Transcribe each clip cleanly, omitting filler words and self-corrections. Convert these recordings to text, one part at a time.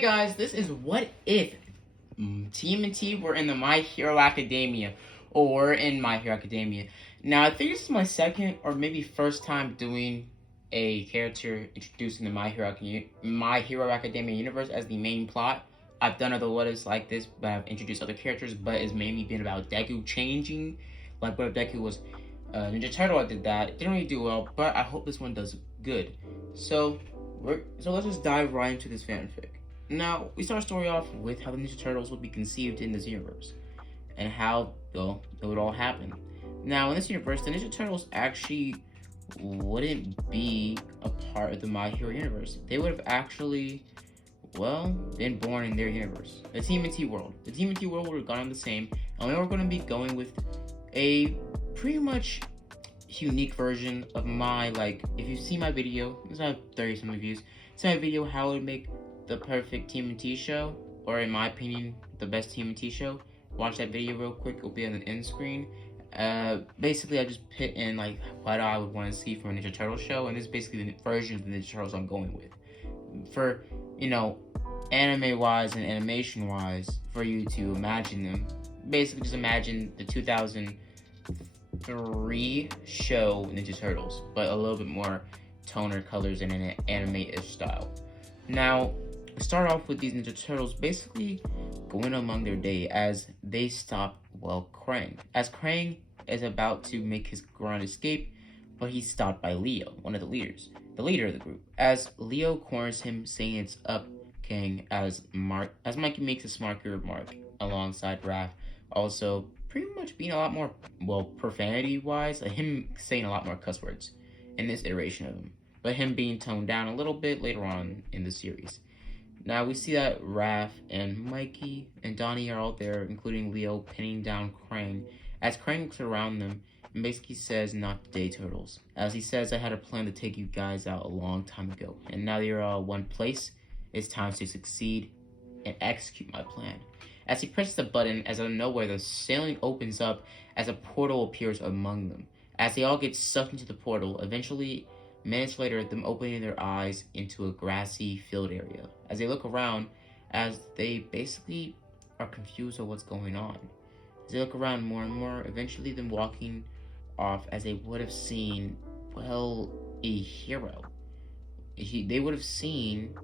Hey guys, this is what if TMNT were in the My Hero Academia, or in My Hero Academia. Now, I think this is my second or maybe first time doing a character introduced in the My Hero Academia universe as the main plot. I've done other what ifs like this, but I've introduced other characters, but it's mainly been about Deku changing. Like, what if Deku was Ninja Turtle? I did that. It didn't really do well, but I hope this one does good. So, let's just dive right into this fanfic. Now, we start our story off with how the Ninja Turtles would be conceived in this universe, and how, well, it would all happen. Now, in this universe, the Ninja Turtles actually wouldn't be a part of the My Hero universe. They would have actually, well, been born in their universe, the TMNT world. The TMNT world would have gone on the same, and we were going to be going with a pretty much unique version of my, like, if you see my video, it's not 30-something views, see my video how I would make the perfect TMNT show, or in my opinion, the best TMNT show. Watch that video real quick, it'll be on the end screen. Basically, I just put in, like, what I would want to see from a Ninja Turtle show, and this is basically the version of the Ninja Turtles I'm going with. For, anime-wise and animation-wise, for you to imagine them. Basically, just imagine the 2003 show Ninja Turtles, but a little bit more toner colors and an anime-ish style. Now, we start off with these Ninja Turtles basically going among their day as they stop, Krang. As Krang is about to make his grand escape, but he's stopped by Leo, one of the leaders, the leader of the group. As Leo corners him, saying it's up, King, as Mikey makes a smart remark alongside Raph, also pretty much being a lot more, profanity-wise, him saying a lot more cuss words in this iteration of him, but him being toned down a little bit later on in the series. Now we see that Raph and Mikey and Donnie are all there, including Leo, pinning down Krang, as Krang looks around them and basically says, "Not today, Turtles." As he says, "I had a plan to take you guys out a long time ago, and now you're all one place. It's time to succeed and execute my plan." As he presses the button, as out of nowhere, the ceiling opens up as a portal appears among them. As they all get sucked into the portal, eventually, minutes later, them opening their eyes into a grassy field area. As they look around, as they basically are confused of what's going on. As they look around more and more, eventually them walking off as they would have seen, a hero. They would have seen,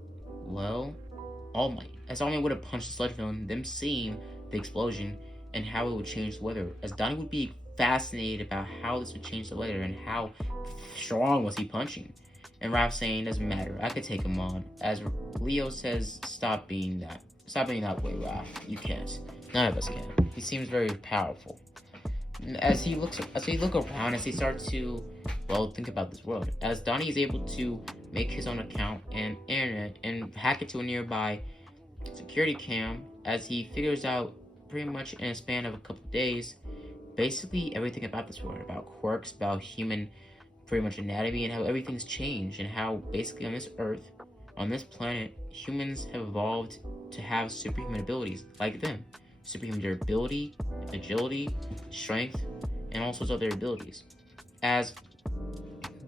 All Might. As All Might would have punched the sludge villain, them seeing the explosion and how it would change the weather. As Donnie would be fascinated about how this would change the weather and how strong was he punching. And Raph saying, "Doesn't matter, I could take him on." As Leo says, "Stop being that way, Raph. You can't. None of us can." He seems very powerful. As he look around, as he starts to, think about this world. As Donnie is able to make his own account and internet and hack it to a nearby security cam, as he figures out pretty much in a span of a couple days, basically everything about this world, about quirks, about human pretty much anatomy, and how everything's changed, and how basically on this earth, on this planet, humans have evolved to have superhuman abilities like them. Superhuman durability, agility, strength, and all sorts of other abilities. As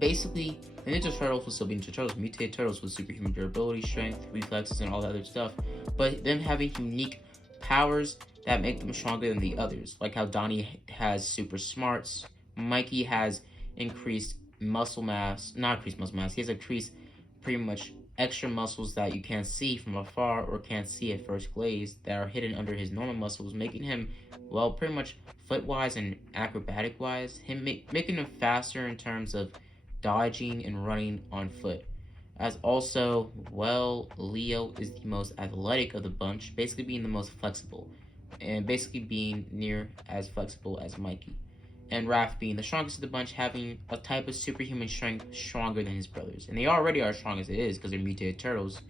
basically, the Ninja Turtles will still be Ninja Turtles, mutated turtles with superhuman durability, strength, reflexes, and all that other stuff, but them having unique powers that make them stronger than the others, like how Donnie has super smarts, Mikey has increased muscle mass, not increased muscle mass, he has increased pretty much extra muscles that you can't see from afar or can't see at first glaze that are hidden under his normal muscles, making him, pretty much foot-wise and acrobatic-wise, making him faster in terms of dodging and running on foot. As also, Leo is the most athletic of the bunch, basically being the most flexible, and basically being near as flexible as Mikey. And Raph being the strongest of the bunch, having a type of superhuman strength stronger than his brothers. And they already are strong as it is, because they're mutated turtles,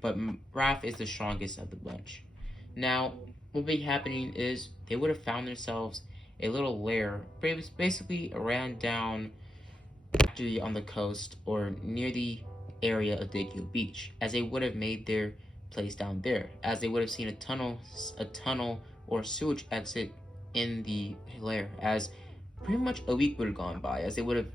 but Raph is the strongest of the bunch. Now, what would be happening is, they would have found themselves a little lair, basically around down, actually on the coast, or near the area of Deku Beach, as they would have made their place down there, as they would have seen a tunnel or sewage exit in the lair, as pretty much a week would have gone by, as they would have,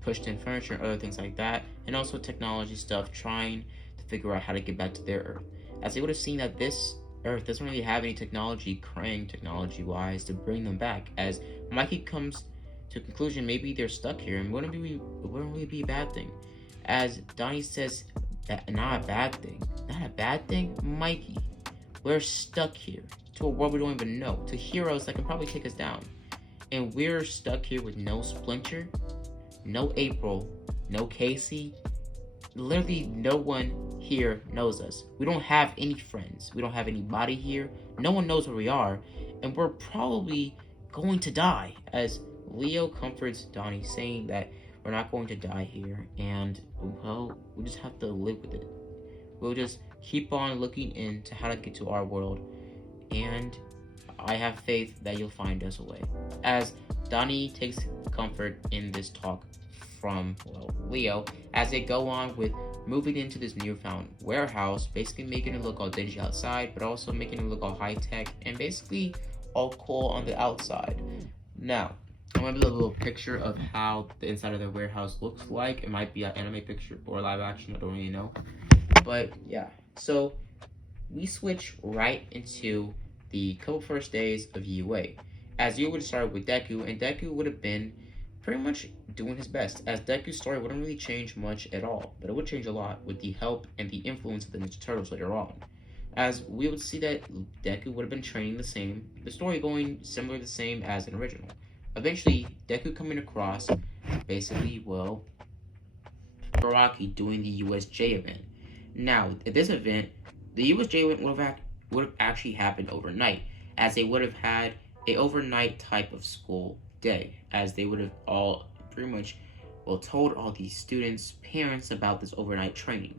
pushed in furniture and other things like that, and also technology stuff, trying to figure out how to get back to their Earth. as they would have seen that this Earth doesn't really have any technology, Krang technology-wise, to bring them back. As Mikey comes to a conclusion, maybe they're stuck here, and wouldn't really be a bad thing. As Donnie says, that not a bad thing, not a bad thing, Mikey. We're stuck here to a world we don't even know, to heroes that can probably take us down, and we're stuck here with no Splinter, no April, no Casey. Literally no one here knows us. We don't have any friends. We don't have anybody here. No one knows where we are. And we're probably going to die. As Leo comforts Donnie, saying that we're not going to die here. And, well, we just have to live with it. We'll just keep on looking into how to get to our world. And I have faith that you'll find us a way. As Donnie takes comfort in this talk from, well, Leo, as they go on with moving into this newfound warehouse, basically making it look all dingy outside, but also making it look all high-tech, and basically all cool on the outside. Now, I'm gonna do a little picture of how the inside of the warehouse looks like. It might be an anime picture or live action, I don't really know. But, yeah. So, we switch right into the couple first days of UA. As you would start with Deku, and Deku would have been pretty much doing his best, as Deku's story wouldn't really change much at all, but it would change a lot with the help and the influence of the Ninja Turtles later on. As we would see that Deku would have been training the same, the story going similar the same as an original. Eventually, Deku coming across, basically, well, Baraki doing the USJ event. Now, at this event, the USJ event would have actually happened overnight, as they would have had a overnight type of school day, as they would have all pretty much, well, told all these students' parents about this overnight training.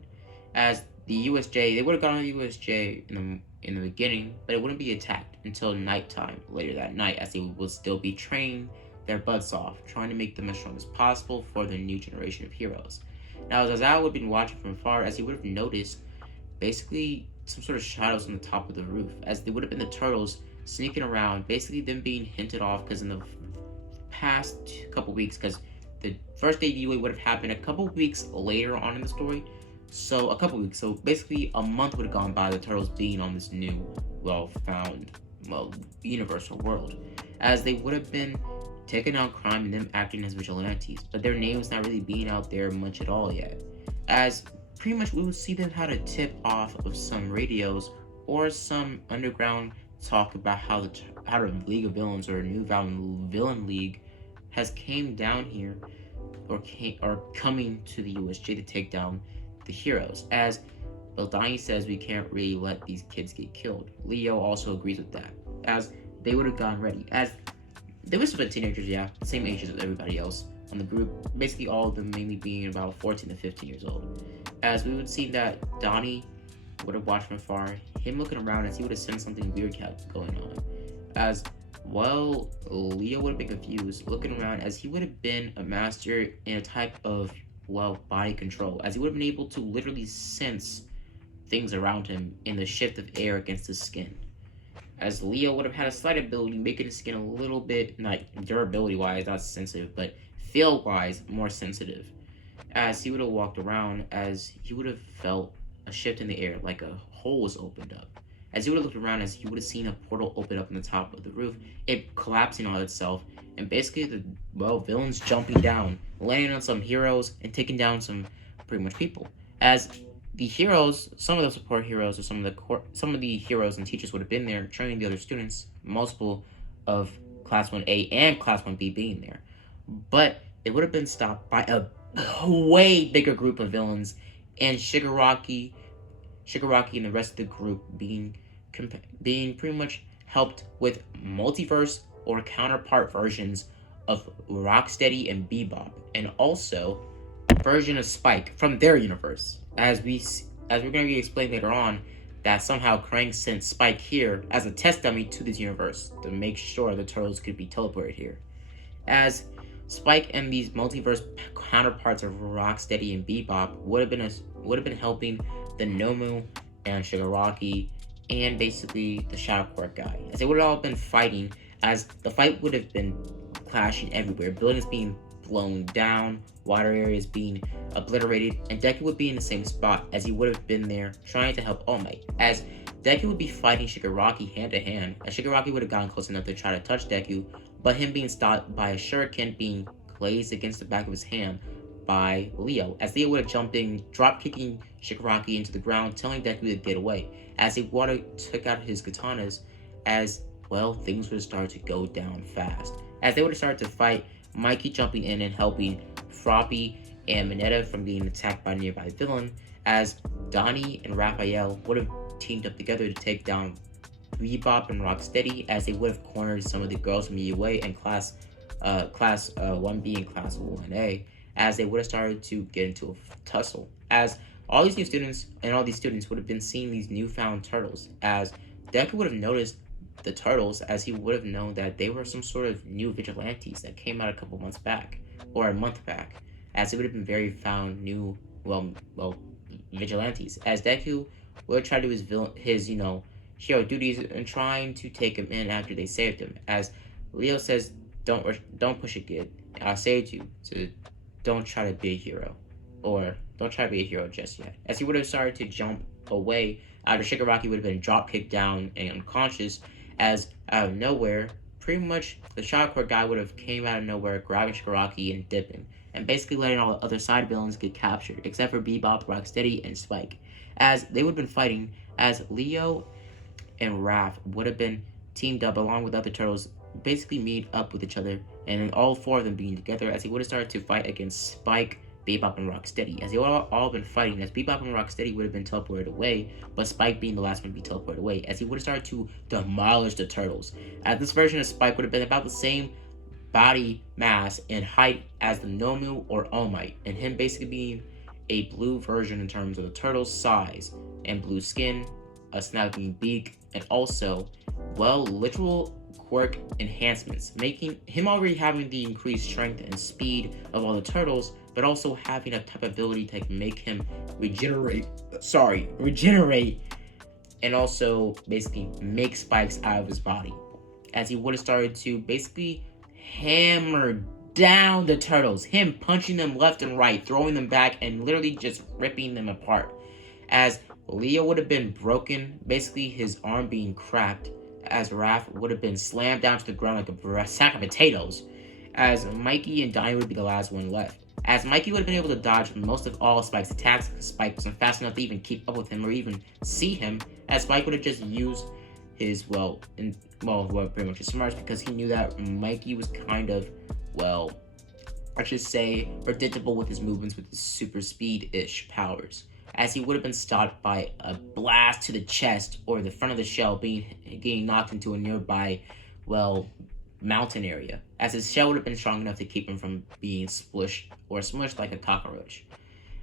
As the USJ, they would have gone on the USJ in the beginning, but it wouldn't be attacked until nighttime later that night, as they would still be training their butts off, trying to make them as strong as possible for the new generation of heroes. Now, as I would have been watching from afar, as he would have noticed, basically some sort of shadows on the top of the roof, as they would have been the turtles sneaking around, basically them being hinted off, because in the past couple weeks, because the first day of UA would have happened a couple weeks later on in the story, so a couple weeks, so basically a month would have gone by the turtles being on this new, well-found, universal world, as they would have been taking out crime and them acting as vigilantes, but their names not really being out there much at all yet, as pretty much we would see them how to tip off of some radios or some underground talk about how the League of Villains or New Villain League has came down here or coming to the USJ to take down the heroes. As Baldani says, we can't really let these kids get killed. Leo also agrees with that, as they would have gotten ready. As they were still teenagers, yeah, same ages as everybody else on the group, basically all of them mainly being about 14 to 15 years old. As we would see that Donnie would have watched from afar, him looking around as he would have sensed something weird kept going on. As well, Leo would have been confused, looking around, as he would have been a master in a type of, well, body control, as he would have been able to literally sense things around him in the shift of air against his skin. As Leo would have had a slight ability, making his skin a little bit, not durability-wise, not sensitive, but feel-wise, more sensitive. As he would have walked around, as he would have felt a shift in the air, like a hole was opened up. As he would have looked around, as he would have seen a portal open up in the top of the roof, it collapsing on itself, and basically the, well, villains jumping down, landing on some heroes, and taking down some, pretty much, people. As the heroes, some of the support heroes, or some of the heroes and teachers would have been there, training the other students, multiple of Class 1A and Class 1B being there. But they would have been stopped by a way bigger group of villains, and Shigaraki and the rest of the group being pretty much helped with multiverse or counterpart versions of Rocksteady and Bebop, and also a version of Spike from their universe. As we're going to be explained later on, that somehow Krang sent Spike here as a test dummy to this universe to make sure the turtles could be teleported here. As Spike and these multiverse counterparts of Rocksteady and Bebop would have been helping the Nomu and Shigaraki and basically the Shadow Court guy, as they would have all been fighting, as the fight would have been clashing everywhere, buildings being blown down, water areas being obliterated, and Deku would be in the same spot as he would have been there trying to help All Might, as Deku would be fighting Shigaraki hand to hand, as Shigaraki would have gotten close enough to try to touch Deku, but him being stopped by a shuriken being glazed against the back of his hand by Leo, as Leo would have jumped in, drop kicking Shigaraki into the ground, telling Deku to get away, as he would have took out his katanas, as well, things would have started to go down fast. As they would have started to fight, Mikey jumping in and helping Froppy and Mineta from being attacked by a nearby villain, as Donnie and Raphael would have teamed up together to take down Bebop and Rocksteady, as they would have cornered some of the girls from UA and Class 1B and Class 1A, as they would have started to get into a tussle. As all these students would have been seeing these newfound turtles, as Deku would have noticed the turtles, as he would have known that they were some sort of new vigilantes that came out a couple months back, or a month back, as it would have been very found new, vigilantes, as Deku would try to do his hero duties and trying to take him in after they saved him, as Leo says, don't push it, kid, I saved you, so don't try to be a hero, or don't try to be a hero just yet, as he would have started to jump away after Shigaraki would have been drop kicked down and unconscious, as out of nowhere, pretty much the Shockcore guy would have came out of nowhere, grabbing Shigaraki and dipping, and basically letting all the other side villains get captured, except for Bebop, Rocksteady, and Spike, as they would have been fighting, as Leo and Raph would have been teamed up along with other turtles, basically meet up with each other, and then all four of them being together, as he would have started to fight against Spike, Bebop, and Rocksteady, as they would all been fighting, as Bebop and Rocksteady would have been teleported away, but Spike being the last one to be teleported away, as he would have started to demolish the turtles. As this version of Spike would have been about the same body mass and height as the Nomu or All Might, and him basically being a blue version in terms of the turtle's size, and blue skin, a snapping beak, and also, literal quirk enhancements, making him already having the increased strength and speed of all the turtles, but also having a type of ability to make him regenerate, and also basically make spikes out of his body, as he would have started to basically hammer down the turtles, him punching them left and right, throwing them back, and literally just ripping them apart, as Leo would have been broken, basically his arm being cracked, as Raph would have been slammed down to the ground like a sack of potatoes, as Mikey and Donnie would be the last one left, as Mikey would have been able to dodge most of all Spike's attacks because Spike wasn't fast enough to even keep up with him or even see him, as Spike would have just used his, pretty much his smarts, because he knew that Mikey was kind of, predictable with his movements with his super speed-ish powers, as he would have been stopped by a blast to the chest or the front of the shell getting knocked into a nearby, mountain area, as his shell would have been strong enough to keep him from being smushed like a cockroach,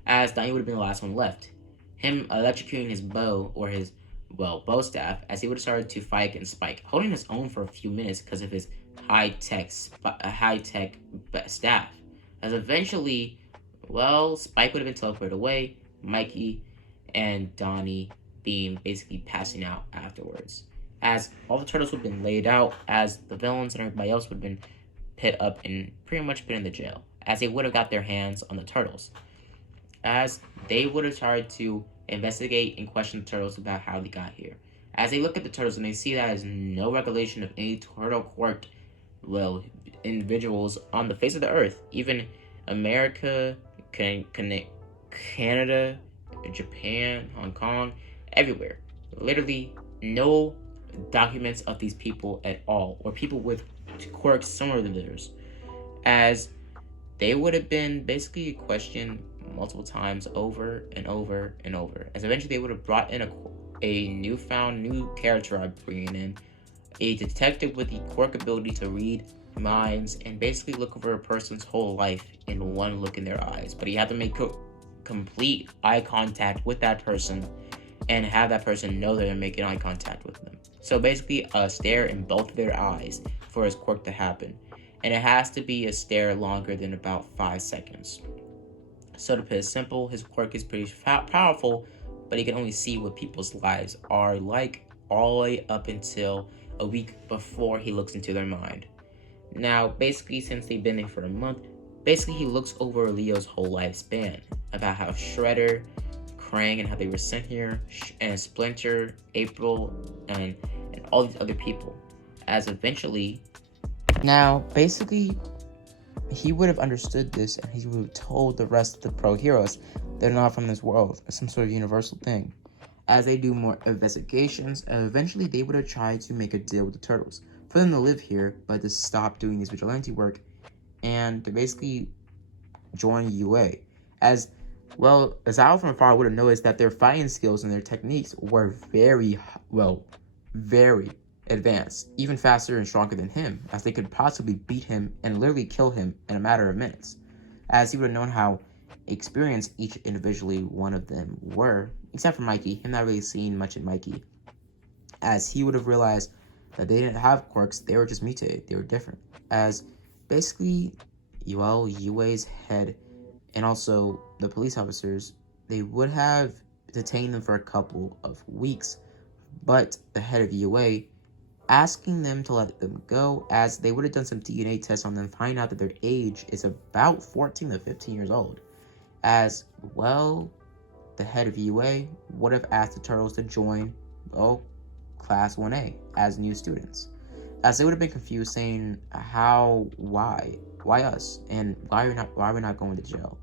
as Donnie would have been the last one left, him electrocuting his bow or his, bow staff, as he would have started to fight against Spike, holding his own for a few minutes because of his high-tech staff, as eventually, Spike would have been teleported away, Mikey and Donnie being basically passing out afterwards, as all the turtles would have been laid out, as the villains and everybody else would have been pit up and pretty much been in the jail, as they would have got their hands on the turtles, as they would have tried to investigate and question the turtles about how they got here, as they look at the turtles and they see that there's no regulation of any turtle quirked individuals on the face of the earth, even America, Canada, Japan, Hong Kong, everywhere. Literally no documents of these people at all, or people with quirks similar to theirs, as they would have been basically questioned multiple times over and over and over, as eventually they would have brought in a new character I'm bringing in, a detective with the quirk ability to read minds and basically look over a person's whole life in one look in their eyes, but he had to make complete eye contact with that person and have that person know that they're making eye contact with them. So basically a stare in both of their eyes for his quirk to happen, and it has to be a stare longer than about 5 seconds. So to put it simple, his quirk is pretty powerful, but he can only see what people's lives are like all the way up until a week before he looks into their mind. Now, basically, since they've been there for a month, Basically, he looks over Leo's whole lifespan about how Shredder, Krang, and how they were sent here, and Splinter, April, and all these other people. As eventually, now basically, he would have understood this, and he would have told the rest of the pro heroes they're not from this world. It's some sort of universal thing. As they do more investigations, eventually they would have tried to make a deal with the Turtles for them to live here, but to stop doing this vigilante work and to basically join UA. As well, as Al from afar would have noticed that their fighting skills and their techniques were very advanced, even faster and stronger than him, as they could possibly beat him and literally kill him in a matter of minutes. As he would have known how experienced each individually one of them were, except for Mikey, him not really seeing much in Mikey, as he would have realized that they didn't have quirks, they were just mutated, they were different. As basically, UA's head and also the police officers, they would have detained them for a couple of weeks, but the head of UA asking them to let them go, as they would have done some DNA tests on them, find out that their age is about 14 to 15 years old. As well, the head of UA would have asked the Turtles to join, Class 1A as new students. As they would have been confused, saying, why us, and why are we not going to jail?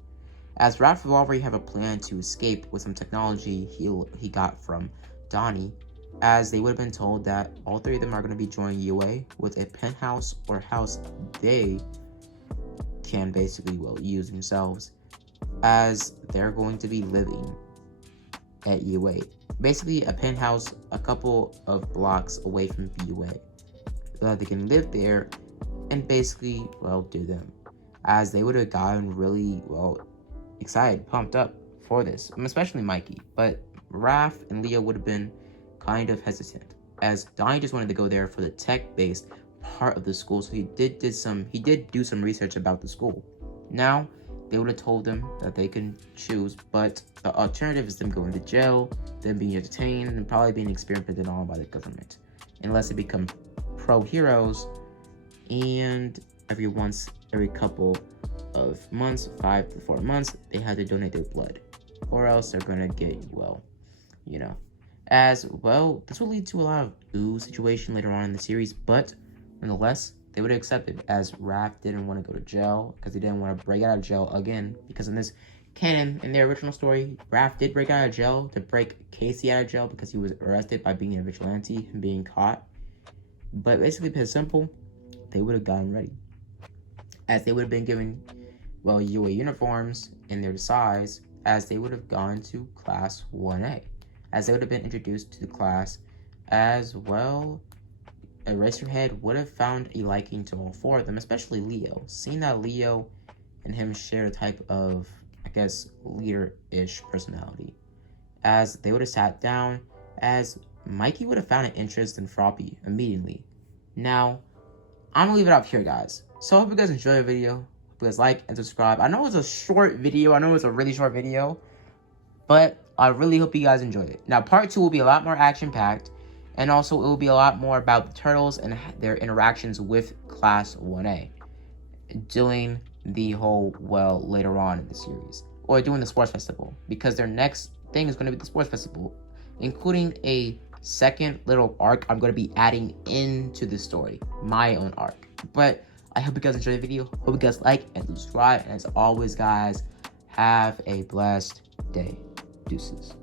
As Raph would already have a plan to escape with some technology he got from Donnie, as they would have been told that all three of them are going to be joining UA with a penthouse or house they can basically, use themselves, as they're going to be living at UA. Basically, a penthouse a couple of blocks away from UA, so that they can live there and basically, do them. As they would have gotten really, excited, pumped up for this, especially Mikey. But Raph and Leo would have been kind of hesitant, as Donnie just wanted to go there for the tech-based part of the school, so he did do some research about the school. Now, they would have told them that they can choose, but the alternative is them going to jail, them being detained, and probably being experimented on by the government, unless they become pro heroes, and every couple of months, 5 to 4 months, they had to donate their blood, or else they're gonna get, as well, this will lead to a lot of situation later on in the series, but nonetheless, they would have accepted, as Raph didn't want to go to jail because he didn't want to break out of jail again, because in this canon, in their original story, Raph did break out of jail to break Casey out of jail because he was arrested by being a vigilante and being caught. But basically, to be simple, they would have gotten ready, as they would have been given, UA uniforms in their size, as they would have gone to Class 1A, as they would have been introduced to the class, as well. Eraserhead would have found a liking to all four of them, especially Leo, seeing that Leo and him share a type of, leader-ish personality, as they would have sat down, as Mikey would have found an interest in Froppy immediately. Now, I'm gonna leave it up here, guys. So I hope you guys enjoy the video. Hope you guys like and subscribe. I know it's a short video. I know it's a really short video, but I really hope you guys enjoyed it. Now, part 2 will be a lot more action-packed, and also it will be a lot more about the Turtles and their interactions with Class 1A, doing the whole, later on in the series, or doing the sports festival, because their next thing is going to be the sports festival, including a second little arc I'm going to be adding into the story, my own arc. But I hope you guys enjoyed the video. Hope you guys like and subscribe. And as always, guys, have a blessed day. Deuces.